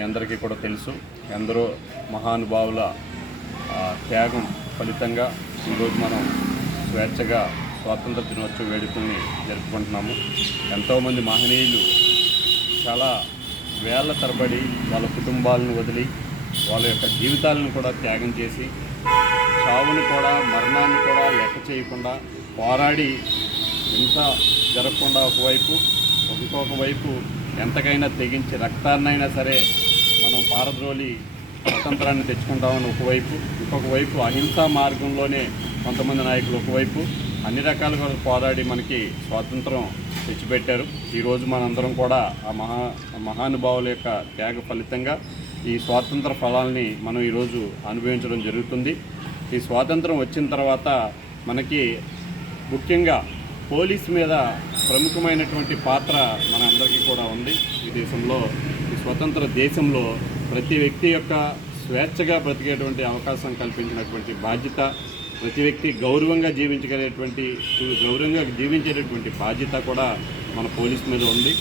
మీ అందరికీ కూడా తెలుసు. ఎందరో మహానుభావుల త్యాగం ఫలితంగా ఈరోజు మనం స్వేచ్ఛగా స్వాతంత్ర దినోత్సవ వేడుకల్ని జరుపుకుంటున్నాము. ఎంతోమంది మహనీయులు చాలా వేల తరబడి వాళ్ళ కుటుంబాలను వదిలి వాళ్ళ యొక్క జీవితాలను కూడా త్యాగం చేసి చావుని కూడా మరణాన్ని కూడా లెక్క చేయకుండా పోరాడి హింస జరగకుండా ఒకవైపు ఇంకొక వైపు ఎంతకైనా తెగించి రక్తాన్నైనా సరే మనం పారద్రోలి స్వతంత్రాన్ని తెచ్చుకుంటామని ఒకవైపు ఇంకొక వైపు అహింసా మార్గంలోనే కొంతమంది నాయకులు ఒకవైపు అన్ని రకాలుగా పోరాడి మనకి స్వాతంత్రం తెచ్చిపెట్టారు. ఈరోజు మనందరం కూడా ఆ మహా మహానుభావుల యొక్క త్యాగ ఫలితంగా ఈ స్వాతంత్ర ఫలాల్ని మనం ఈరోజు అనుభవించడం జరుగుతుంది. ఈ స్వాతంత్రం వచ్చిన తర్వాత మనకి ముఖ్యంగా పోలీస్ మీద ప్రముఖమైనటువంటి పాత్ర మన అందరికీ కూడా ఉంది. ఈ దేశంలో ఈ స్వతంత్ర దేశంలో ప్రతి వ్యక్తి యొక్క స్వేచ్ఛగా బ్రతికేటువంటి అవకాశం కల్పించినటువంటి బాధ్యత ప్రతి వ్యక్తి గౌరవంగా జీవించగలిగేటువంటి గౌరవంగా జీవించేటటువంటి బాధ్యత కూడా మన పోలీస్ మీద ఉంది.